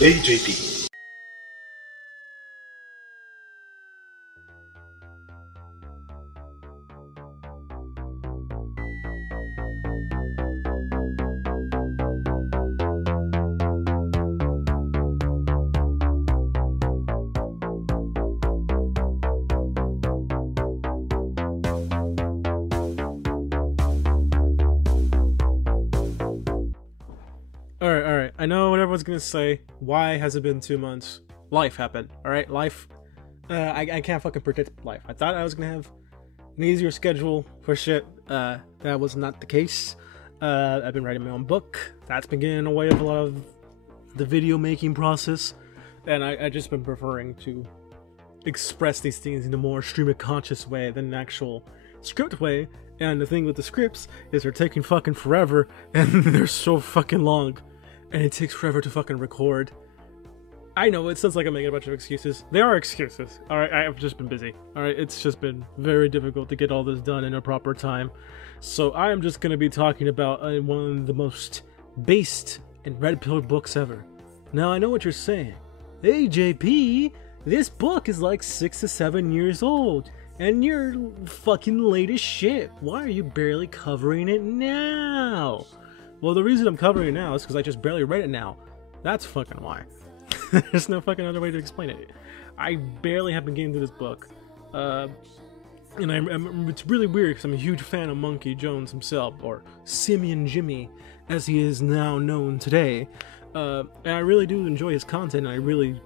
AJP. Alright. I know what everyone's gonna say. Why has it been 2 months? Life happened, alright? Life. I can't fucking predict life. I thought I was gonna have an easier schedule for shit. That was not the case. I've been writing my own book. That's been getting in the way of a lot of the video making process. And I just been preferring to express these things in a more stream of conscious way than an actual script way. And the thing with the scripts is they're taking fucking forever, and they're so fucking long, and it takes forever to fucking record. I know, it sounds like I'm making a bunch of excuses. They are excuses. Alright, I've just been busy. Alright, it's just been very difficult to get all this done in a proper time. So I am just going to be talking about one of the most based and red-pilled books ever. Now, I know what you're saying. Hey, JP, this book is like 6 to 7 years old. And you're fucking late as shit. Why are you barely covering it now? Well, the reason I'm covering it now is because I just barely read it now. That's fucking why. There's no fucking other way to explain it. I barely have been getting through this book. And it's really weird because I'm a huge fan of Monkey Jones himself, or Simeon Jimmy, as he is now known today. And I really do enjoy his content, and it really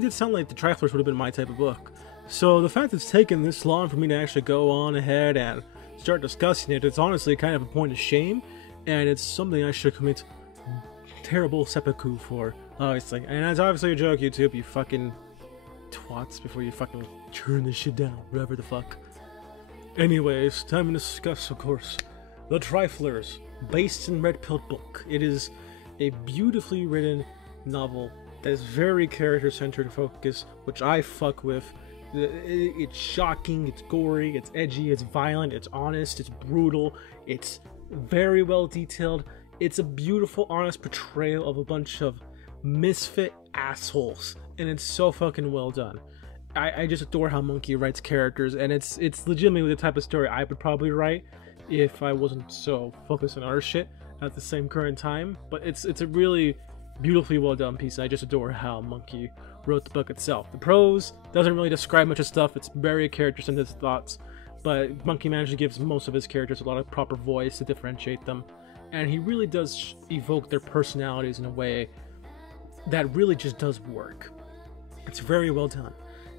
did sound like the Triflers would have been my type of book. So the fact it's taken this long for me to actually go on ahead and start discussing it, it's honestly kind of a point of shame, and it's something I should commit terrible seppuku for, obviously. And it's obviously a joke, YouTube, you fucking twats, before you fucking turn this shit down, whatever the fuck. Anyways, time to discuss, of course, The Triflers, based in red-pilled book. It is a beautifully written novel that is very character-centered focus, which I fuck with. It's shocking, it's gory, it's edgy, it's violent, it's honest, it's brutal, it's very well detailed. It's a beautiful, honest portrayal of a bunch of misfit assholes, and it's so fucking well done. I just adore how Monkey writes characters, and it's legitimately the type of story I would probably write if I wasn't so focused on other shit at the same current time. But it's a really beautifully well done piece, and I just adore how Monkey wrote the book itself. The prose doesn't really describe much of stuff, it's very character-centered thoughts, but Monkey managed to give most of his characters a lot of proper voice to differentiate them, and he really does evoke their personalities in a way that really just does work. It's very well done.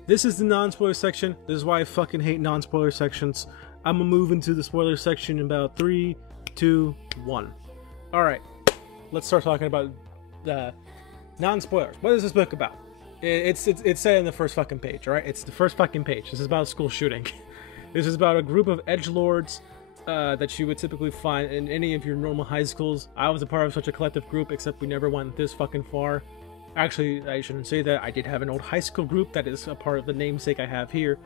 This is the non-spoiler section. This is why I fucking hate non-spoiler sections. I'm gonna move into the spoiler section in about 3, 2, 1. Alright, let's start talking about the non-spoilers. What is this book about? It's said in the first fucking page, alright? It's the first fucking page. This is about a school shooting. This is about a group of edgelords that you would typically find in any of your normal high schools. I was a part of such a collective group, except we never went this fucking far. Actually, I shouldn't say that. I did have an old high school group that is a part of the namesake I have here.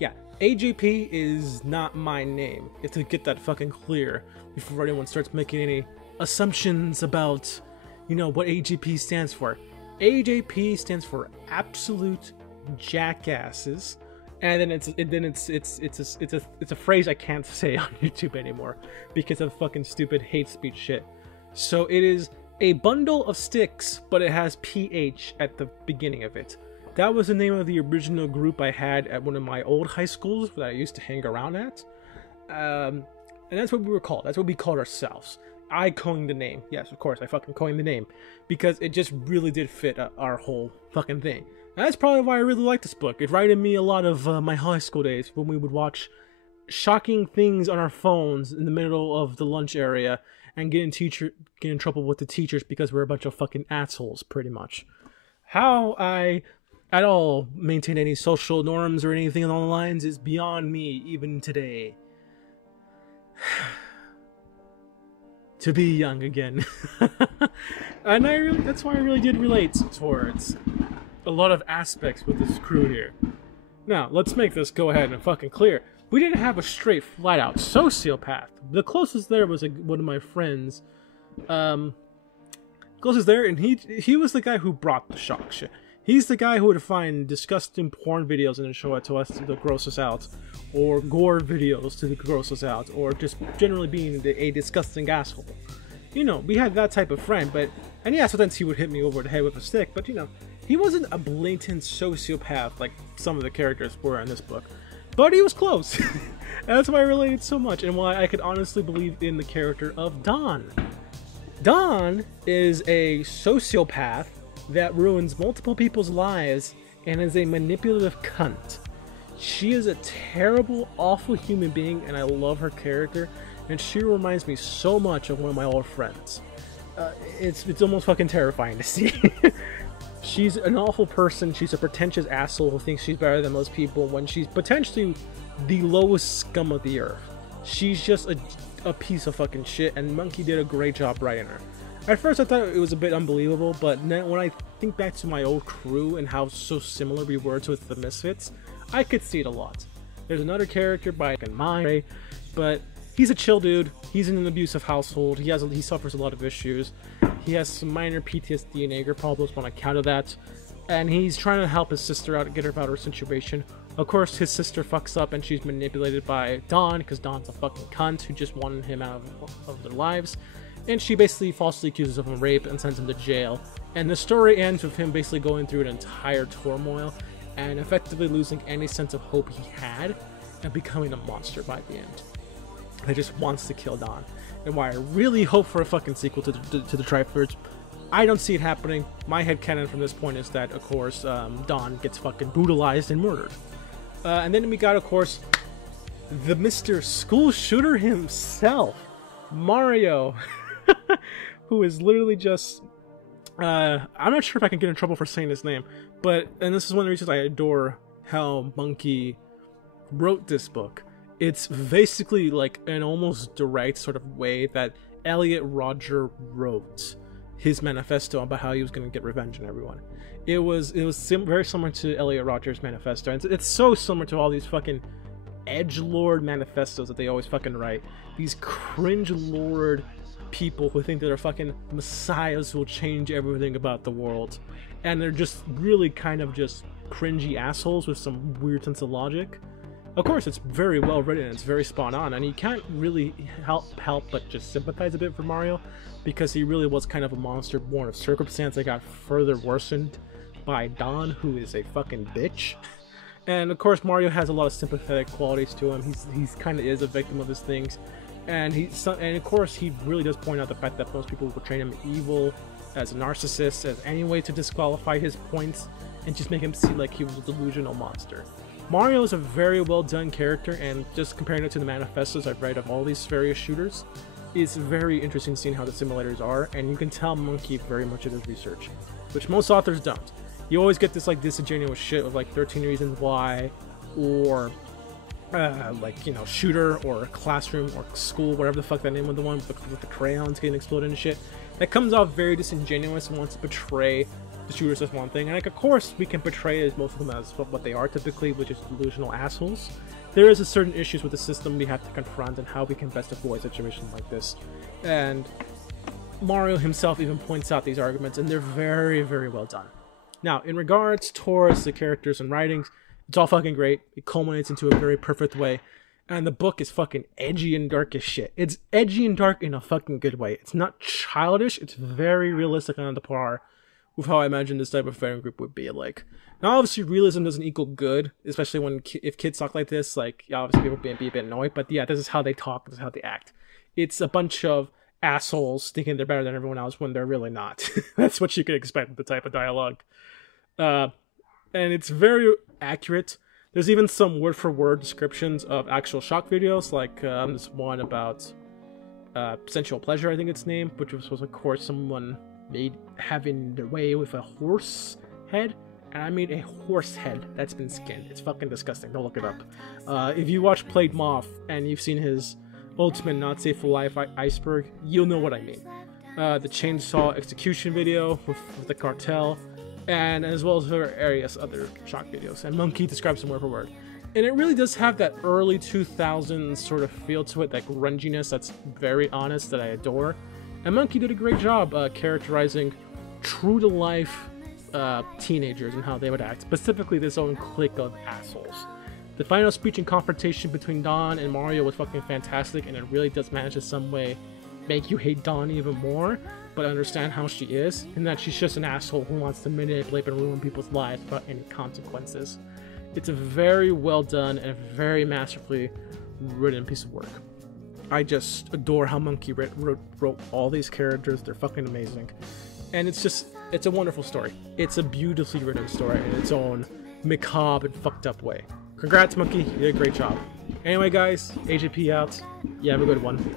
Yeah, AJP is not my name. You have to get that fucking clear before anyone starts making any assumptions about, you know, what AJP stands for. AJP stands for absolute jackasses, and then it's a phrase I can't say on YouTube anymore because of fucking stupid hate speech shit. So it is a bundle of sticks, but it has PH at the beginning of it. That was the name of the original group I had at one of my old high schools that I used to hang around at, and that's what we were called. That's what we called ourselves. I coined the name. Yes, of course, I fucking coined the name. Because it just really did fit our whole fucking thing. And that's probably why I really like this book. It reminded me a lot of my high school days when we would watch shocking things on our phones in the middle of the lunch area and get in trouble with the teachers because we're a bunch of fucking assholes, pretty much. How I at all maintain any social norms or anything along the lines is beyond me even today. To be young again. And that's why I really did relate towards a lot of aspects with this crew here. Now, let's make this go ahead and fucking clear. We didn't have a straight, flat-out sociopath. The closest there was one of my friends. Goes is there, and he was the guy who brought the shock shit. He's the guy who would find disgusting porn videos and then show it to us to gross us out, or gore videos to gross us out, or just generally being a disgusting asshole. You know, we had that type of friend, and yeah, sometimes he would hit me over the head with a stick, but you know, he wasn't a blatant sociopath like some of the characters were in this book. But he was close. And that's why I related so much, and why I could honestly believe in the character of Dawn. Dawn is a sociopath that ruins multiple people's lives and is a manipulative cunt. She is a terrible, awful human being, and I love her character, and she reminds me so much of one of my old friends. It's almost fucking terrifying to see. She's an awful person. She's a pretentious asshole who thinks she's better than most people when she's potentially the lowest scum of the earth. She's just a piece of fucking shit, and Monkey did a great job writing her. At first I thought it was a bit unbelievable, but then when I think back to my old crew and how so similar we were to the Misfits, I could see it a lot. There's another character by mine, but he's a chill dude. He's in an abusive household. He suffers a lot of issues. He has some minor PTSD and anger problems on account of that, and he's trying to help his sister out and get her out of her situation. Of course, his sister fucks up and she's manipulated by Dawn, because Dawn's a fucking cunt who just wanted him out of their lives. And she basically falsely accuses him of rape and sends him to jail. And the story ends with him basically going through an entire turmoil and effectively losing any sense of hope he had and becoming a monster by the end. That just wants to kill Dawn. And why I really hope for a fucking sequel to the Triflers. I don't see it happening. My headcanon from this point is that, of course, Dawn gets fucking brutalized and murdered. And then we got, of course, the Mr. School Shooter himself, Mario, who is literally just... I'm not sure if I can get in trouble for saying his name, and this is one of the reasons I adore how Monkey wrote this book. It's basically like an almost direct sort of way that Elliot Rodger wrote his manifesto about how he was going to get revenge on everyone. It was very similar to Elliot Rodger's manifesto, and it's so similar to all these fucking edgelord manifestos that they always fucking write. These cringe lord people who think that they're fucking messiahs who will change everything about the world, and they're just really kind of just cringy assholes with some weird sense of logic. Of course, it's very well written, it's very spot on, and you can't really help but just sympathize a bit for Mario, because he really was kind of a monster born of circumstance that got further worsened by Dawn, who is a fucking bitch. And of course, Mario has a lot of sympathetic qualities to him. He's kind of is a victim of his things, and of course he really does point out the fact that most people portray him evil, as a narcissist, as any way to disqualify his points and just make him seem like he was a delusional monster. Mario is a very well done character, and just comparing it to the manifestos I've read of all these various shooters, it's very interesting seeing how the simulators are, and you can tell Monkey very much of his research, which most authors don't. You always get this like disingenuous shit of like 13 Reasons Why, or like, you know, Shooter, or Classroom, or School, whatever the fuck that name of the one with the crayons getting exploded and shit. That comes off very disingenuous and wants to portray the shooters as one thing, and like, of course we can portray as most of them as what they are typically, which is delusional assholes. There is a certain issues with the system we have to confront and how we can best avoid situations like this, and Mario himself even points out these arguments, and they're very, very well done. Now, in regards towards the characters and writings, it's all fucking great. It culminates into a very perfect way, and the book is fucking edgy and dark as shit. It's edgy and dark in a fucking good way. It's not childish, it's very realistic on the par with how I imagine this type of fan group would be like. Now, obviously, realism doesn't equal good, especially when if kids talk like this. Like, obviously, people be a bit annoyed, but yeah, this is how they talk, this is how they act. It's a bunch of assholes thinking they're better than everyone else when they're really not. That's what you can expect with the type of dialogue. And it's very accurate. There's even some word-for-word descriptions of actual shock videos, like this one about sensual pleasure, I think it's named, which was, of course, someone having their way with a horse head, and I mean a horse head that's been skinned. It's fucking disgusting. Don't look it up. If you watch Played Moth and you've seen his ultimate not safe for life iceberg, you'll know what I mean. The chainsaw execution video with the cartel, and as well as various other shock videos, and Monkey describes them word for word. And it really does have that early 2000s sort of feel to it, that grunginess that's very honest, that I adore. And Monkey did a great job characterizing true to life teenagers and how they would act, specifically this own clique of assholes. The final speech and confrontation between Dawn and Mario was fucking fantastic, and it really does manage to some way make you hate Dawn even more, but understand how she is, and that she's just an asshole who wants to manipulate and ruin people's lives without any consequences. It's a very well done and very masterfully written piece of work. I just adore how Monkey wrote all these characters. They're fucking amazing. And it's a wonderful story. It's a beautifully written story in its own macabre and fucked up way. Congrats, Monkey. You did a great job. Anyway, guys, AJP out. You have a good one.